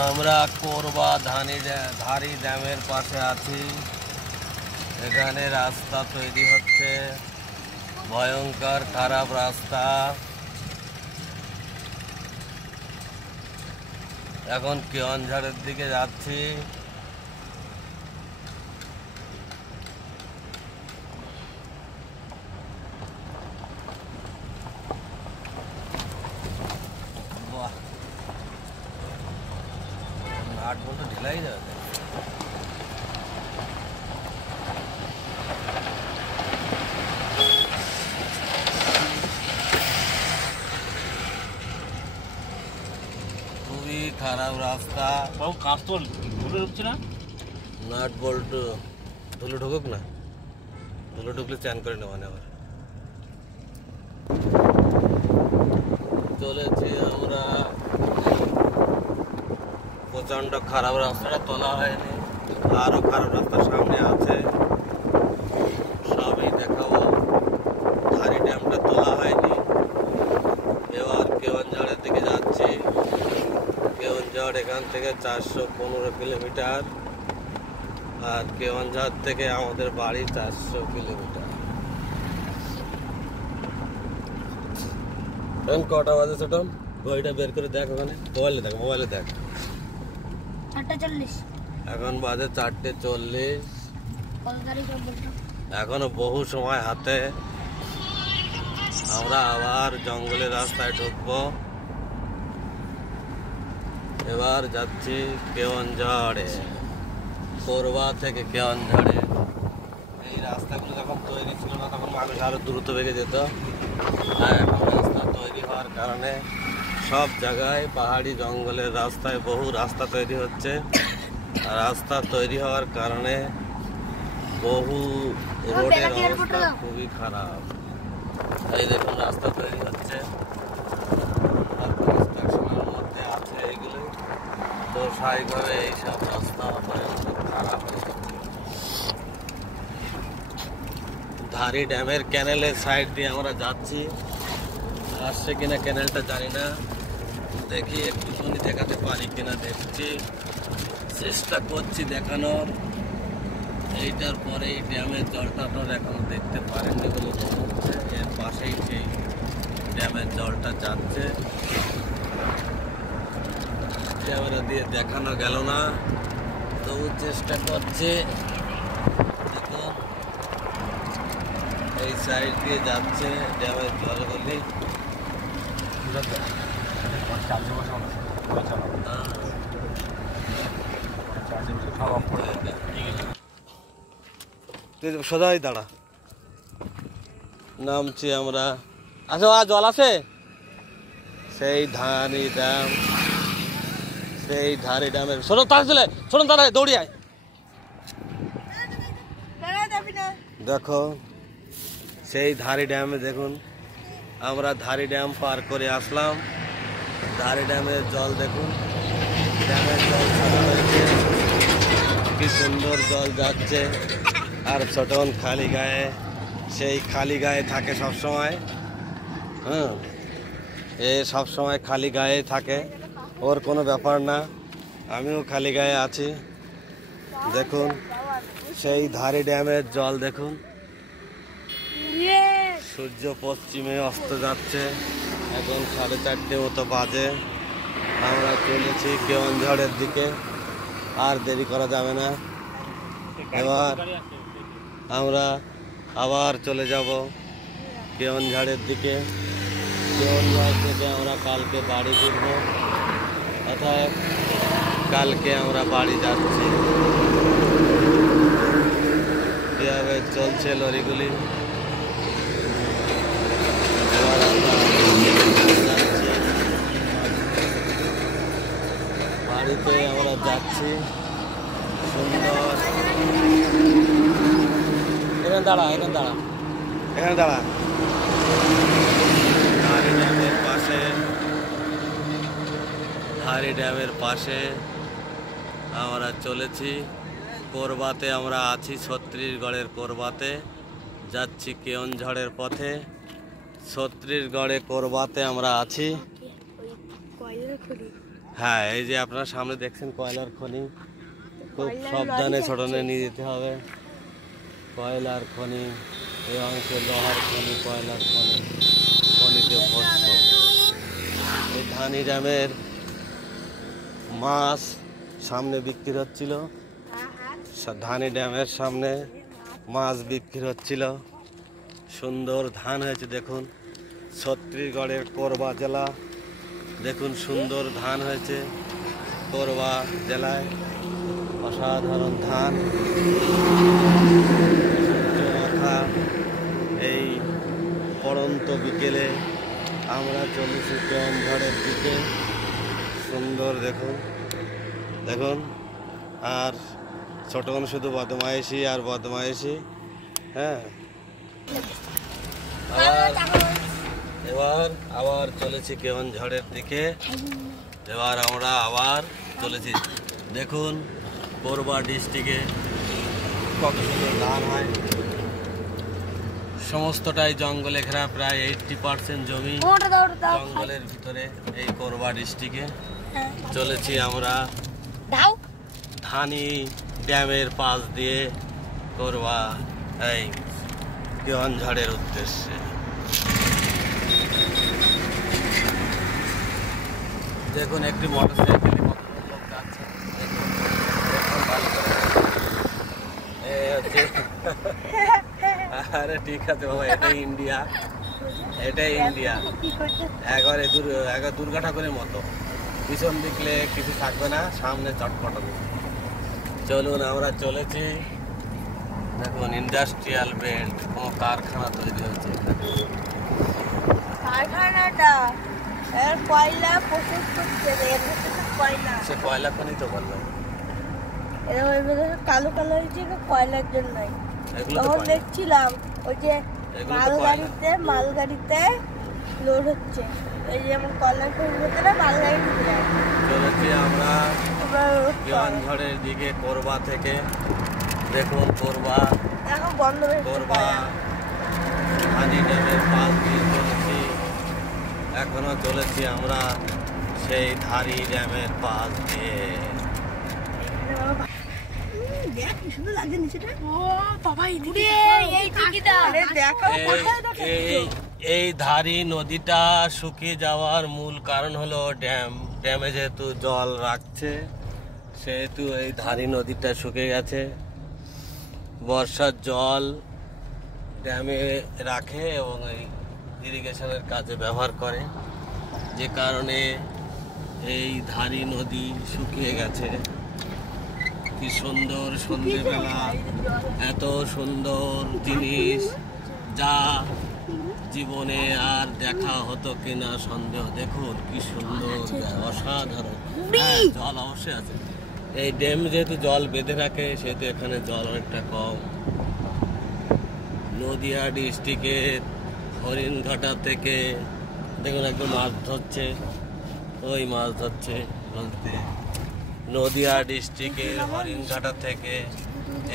আমরা কোরবা ধারি ড্যামের পাশে আছি। এখানে রাস্তা তৈরি হচ্ছে, ভয়ঙ্কর খারাপ রাস্তা। এখন কেওয়ানঝড়ের দিকে যাচ্ছি। বাহ, নাট বলতে ঢিলাই যাবে। খুবই খারাপ রাস্তা। বাবু কাজ তো ধুলো ঢুকছে না। নাট বল্টু ধুলো ঢুকুক না, ধুলো ঢুকলে চ্যান করে নেওয়া আবার। চলেছি আমরা। প্রচন্ড খারাপ রাস্তাটা তোলা হয়নি, আরো খারাপ রাস্তা সামনে আছে, সবই দেখাবো। ধারি ড্যামটা তোলা হয়নি। এবার কেওয়ানঝড়ের দিকে যাচ্ছি। কেওয়ানঝড় এখান থেকে 415 কিলোমিটার, আর কেওয়ানঝড় থেকে আমাদের বাড়ি 400 কিলোমিটার। এখন কটা বাজে ছোট? ঘড়িটা বের করে দেখ, ওখানে মোবাইলে দেখ। 4:40। এখন বাজে 4:40। এখনো বহু সময় হাতে। আমরা আবার জঙ্গলের রাস্তায় ঢুকবো। এবার যাচ্ছি কেওয়ানঝড়ে, কোরবা থেকে কেওয়ানঝড়ে। এই রাস্তাগুলো যখন তৈরি ছিল না তখন মানুষ আরো দ্রুত বেগে যেত, আর এখন রাস্তা তৈরি হওয়ার কারণে সব জায়গায় পাহাড়ি জঙ্গলের রাস্তায় বহু রাস্তা তৈরি হচ্ছে। আর রাস্তা তৈরি হওয়ার কারণে বহু রোডের অবস্থা খুবই খারাপ। এই দেখুন রাস্তা তৈরি হচ্ছে, কনস্ট্রাকশনের মধ্যে আছে এইগুলো। তো স্বাভাবিকভাবে এইসব রাস্তা খারাপ হয়ে যাচ্ছে। ধারি ড্যামের ক্যানেলের সাইড দিয়ে আমরা যাচ্ছি। আসছে কিনা ক্যানেলটা জানি না, দেখি একটুখানি দেখাতে পারি কিনা, দেখছি, চেষ্টা করছি দেখানোর। এইটার পরে এই ড্যামের জলটা আপনারা এখনো দেখতে পারেননি বলে মনে হচ্ছে। এর পাশেই সেই ড্যামের জলটা যাচ্ছে। ক্যামেরা দিয়ে দেখানো গেল না, তবু চেষ্টা করছে। দেখুন এই সাইড দিয়ে যাচ্ছে ড্যামের জলগুলি। সদাই দাঁড়া, নামছি আমরা। আচ্ছা, জল আছে সেই ধারি ড্যাম, সেই ধারি ড্যামের। শোনো তাড়াতাড়ি দৌড়ি আয়। দেখো সেই ধারি ড্যামে, দেখুন আমরা ধারি ড্যাম পার করে আসলাম। ধারি ড্যামের জল দেখুন, ড্যামের জল ছাড়া হয়েছে, কি সুন্দর জল যাচ্ছে। আর ছোটন খালি গায়ে, সেই খালি গায়ে থাকে সব সময়। হ্যাঁ, এ সব সময় খালি গায়ে থাকে, ওর কোনো ব্যাপার না। আমিও খালি গায়ে আছি। দেখুন সেই ধারি ড্যামের জল দেখুন। সূর্য পশ্চিমে অস্ত যাচ্ছে, এখন 4:30 মতো বাজে। আমরা চলেছি কেওয়ানঝড়ের দিকে, আর দেরি করা যাবে না। এবার আমরা আবার চলে যাব কেওয়ানঝড়ের দিকে। কেওয়ানঝড় থেকে আমরা কালকে বাড়ি ফিরব, অর্থাৎ কালকে আমরা বাড়ি যাচ্ছি। কীভাবে চলছে লরিগুলি। এবার আমরা যাচ্ছি বাড়িতে, আমরা যাচ্ছি। সুন্দর, এখানে দাঁড়া। ধারি ড্যামের পাশে আমরা চলেছি কোরবাতে। আমরা আছি ছত্রিশগড়ের কোরবাতে, যাচ্ছি কেওয়ানঝড়ের পথে। ছত্রিশগড়ে কোরবাতে আমরা আছি। হ্যাঁ, এই যে আপনারা সামনে দেখছেন কয়লার খনি, খুব সাবধানে ছোটনে নিয়ে যেতে হবে। কয়লার খনি, এই অংশে লোহার খনি, কয়লার খনি, খনিতে ভরছে। এই ধানি ড্যামের মাছ সামনে বিক্রি হচ্ছিল, ধানি ড্যামের সামনে মাছ বিক্রি হচ্ছিল। সুন্দর ধান হয়েছে দেখুন, ছত্তিশগড়ের কোরবা জেলা, দেখুন সুন্দর ধান হয়েছে কোরবা জেলায়, অসাধারণ ধান। সূর্যমাথা এই পড়ন্ত বিকেলে আমরা চলেছি কেওনঝড়ের দিকে। সুন্দর দেখুন, দেখুন। আর ছোটন শুধু বদমাইশি আর বদমাইশি। হ্যাঁ, এবার আবার চলেছি কেওনঝড়ের দিকে। এবার আমরা আবার চলেছি। দেখুন কোরবা ডিস্ট্রিক্টে কত সুন্দর ধান হয়। সমস্তটাই জঙ্গলে ঘেরা, প্রায় 80% জমি জঙ্গলের ভিতরে এই কোরবা ডিস্ট্রিক্টে। চলেছি আমরা ধানি ড্যামের পাশ দিয়ে কোরবা এই কেওনঝড়ের উদ্দেশ্যে। দেখুন একটি মোটরসাইকেলে কত লোক যাচ্ছে। আরে ঠিক আছে বাবা, এটাই ইন্ডিয়া, এটাই ইন্ডিয়া। একবারে দুর্গা ঠাকুরের মতো, পিছন দিকলে কিছু থাকবে না, সামনে চটপটানো। চলুন আমরা চলেছি। দেখুন ইন্ডাস্ট্রিয়াল বেল্ট, কোনো কারখানা তৈরি হচ্ছে কারখানাটা কয়লা প্রস্তুত করছে, সে কয়লা খনি তো বললাম। কালো কালো হয়েছে কয়লার জন্যই। তখন দেখছিলাম ওই যে মালগাড়িতে লোড হচ্ছে, এই যেমন কয়লার খনির ভেতরে মালগাড়ি ঢুকে যায়। চলেছি আমরা কেওনঝড়ের দিকে কোরবা থেকে। দেখুন কোরবা, এখন বন্ধ হয়ে কোরবা ধানি ড্যামের পাশ দিয়ে চলেছি। এখনো চলেছি আমরা সেই ধারি ড্যামের পাশ দিয়ে। এই ধারি নদীটা শুকিয়ে যাওয়ার মূল কারণ হলো ড্যাম। ড্যামে যেহেতু জল রাখছে, সেহেতু এই ধারি নদীটা শুকিয়ে গেছে। বর্ষার জল ড্যামে রাখে এবং এই ইরিগেশনের কাজে ব্যবহার করে, যে কারণে এই ধারি নদী শুকিয়ে গেছে। কি সুন্দর সন্ধ্যেবেলা, এত সুন্দর জিনিস যা জীবনে আর দেখা হতো কিনা সন্দেহ। দেখুন কি সুন্দর, অসাধারণ। জল অবশ্যই আছে, এই ড্যাম যেহেতু জল বেঁধে রাখে সেহেতু এখানে জল অনেকটা কম। নদিয়া ডিস্ট্রিক্টের হরিণঘাটা থেকে দেখুন একদম মাছ ধরছে, ওই মাছ ধরছে বলতে। নদিয়া ডিস্ট্রিক্টের হরিণঘাটা থেকে,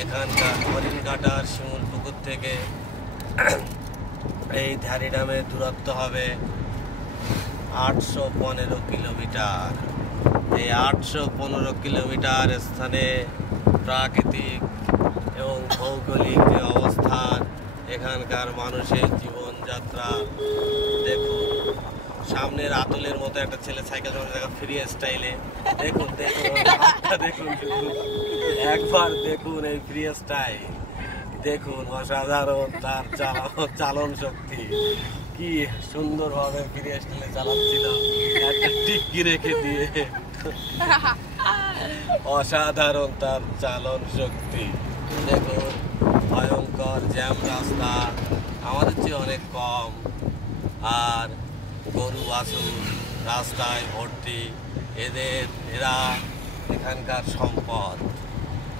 এখানকার হরিণঘাটার শিমুলপুকুর থেকে এই ধারি ড্যামের দূরত্ব হবে 815 কিলোমিটার। এই 815 কিলোমিটার স্থানে প্রাকৃতিক এবং ভৌগোলিক যে অবস্থান, এখানকার মানুষের জীবনযাত্রা দেখুন। সামনে রাতুলের মতো একটা ছেলে সাইকেল চালাতে ফ্রি স্টাইলে। দেখুন দেখুন দেখুন, একবার দেখুন এই ফ্রি স্টাইল দেখুন, অসাধারণ তার চালন শক্তি। কি সুন্দরভাবে ফ্রি স্টাইলে চালাচ্ছিল, একটা টিক্কি রেখে দিয়ে। অসাধারণ তার চালন শক্তি। দেখুন ভয়ঙ্কর জ্যাম রাস্তা, আমাদের চেয়ে অনেক কম। আর গরু বাছুর রাস্তায় ভর্তি, এরা এখানকার সম্পদ।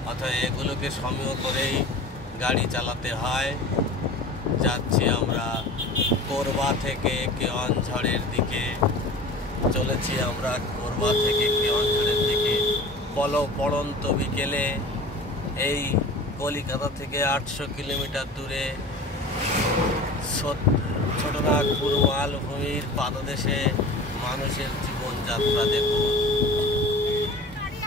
অর্থাৎ এগুলোকে সমীহ করেই গাড়ি চালাতে হয়। যাচ্ছি আমরা কোরবা থেকে কেওনঝড়ের দিকে। চলেছি আমরা কোরবা থেকে কেওনঝড়ের দিকে। পড়ন্ত বিকেলে এই কলিকাতা থেকে 800 কিলোমিটার দূরে ছোটনাগপুর মালভূমির পাদদেশে মানুষের জীবনযাত্রা দেখুন।